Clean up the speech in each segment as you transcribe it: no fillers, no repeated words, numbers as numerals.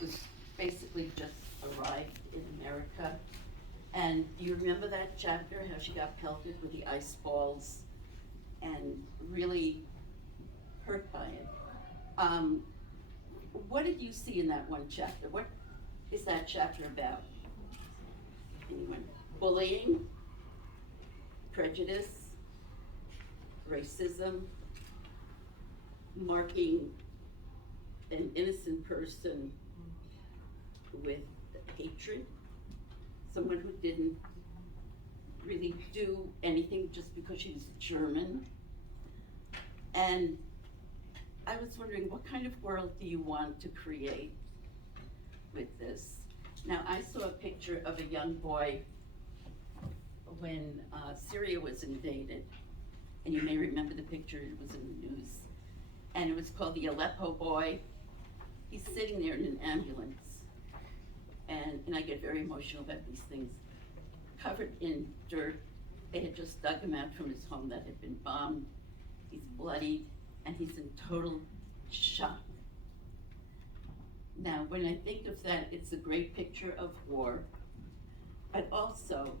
was basically just arrived in America. And do you remember that chapter, how she got pelted with the ice balls and really hurt by it? What did you see in that one chapter? What is that chapter about? Anyone? Bullying, prejudice, racism, marking an innocent person with hatred, someone who didn't really do anything just because she was German. And I was wondering, what kind of world do you want to create with this? Now, I saw a picture of a young boy when Syria was invaded, and you may remember the picture, it was in the news, and it was called the Aleppo Boy. He's sitting there in an ambulance, and I get very emotional about these things, covered in dirt. They had just dug him out from his home that had been bombed. He's bloodied, and he's in total shock. Now, when I think of that, it's a great picture of war, but also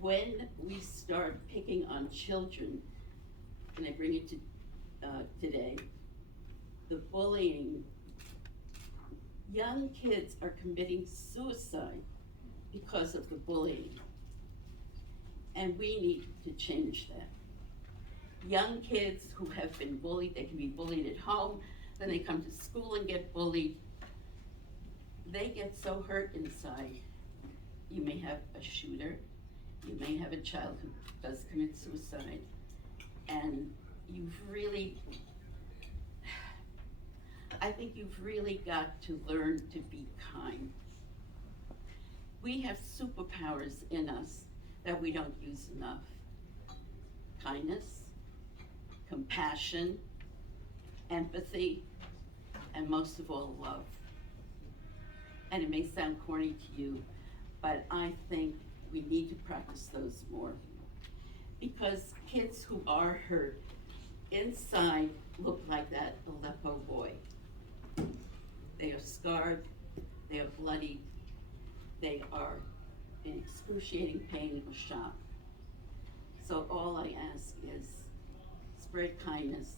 when we start picking on children, and I bring it to today, the bullying, young kids are committing suicide because of the bullying, and we need to change that. Young kids who have been bullied, they can be bullied at home, then they come to school and get bullied. They get so hurt inside. You may have a shooter, you may have a child who does commit suicide, and I think you've really got to learn to be kind. We have superpowers in us that we don't use enough. Kindness, compassion, empathy, and most of all, love. And it may sound corny to you, but I think we need to practice those more. Because kids who are hurt inside look like that Aleppo boy. They are scarred, they are bloodied, they are in excruciating pain or shock. So all I ask is spread kindness.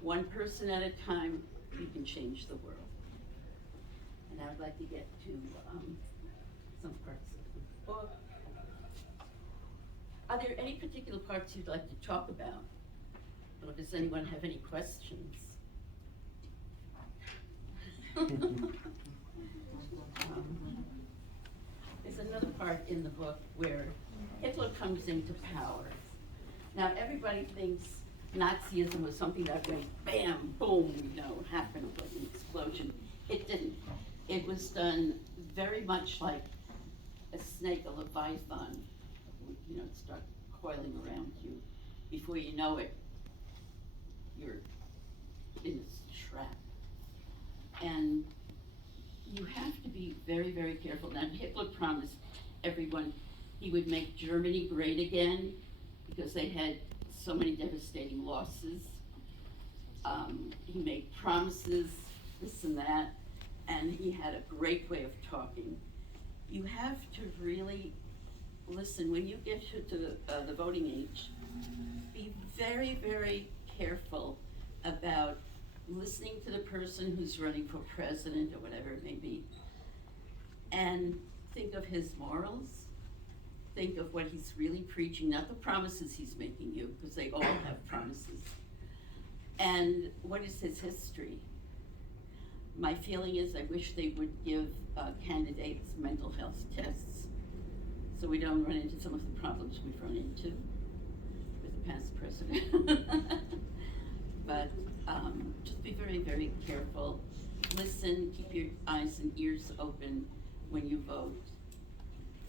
One person at a time, you can change the world. And I'd like to get to some parts of the book. Are there any particular parts you'd like to talk about? Or does anyone have any questions? There's another part in the book where Hitler comes into power. Now everybody thinks Nazism was something that went bam, boom, happened like an explosion. It didn't. It was done very much like a snake, a leviathan, start coiling around you. Before you know it, you're in this trap. And you have to be very, very careful. Now, Hitler promised everyone he would make Germany great again because they had so many devastating losses. He made promises, this and that, and he had a great way of talking. You have to really listen. When you get to the voting age, be very, very careful about listening to the person who's running for president or whatever it may be, and think of his morals, think of what he's really preaching, not the promises he's making you, because they all have promises, and what is his history. My feeling is I wish they would give candidates mental health tests so we don't run into some of the problems we've run into with the past president. But just be very, very careful. Listen, keep your eyes and ears open when you vote,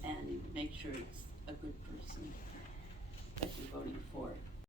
and make sure it's a good person that you're voting for.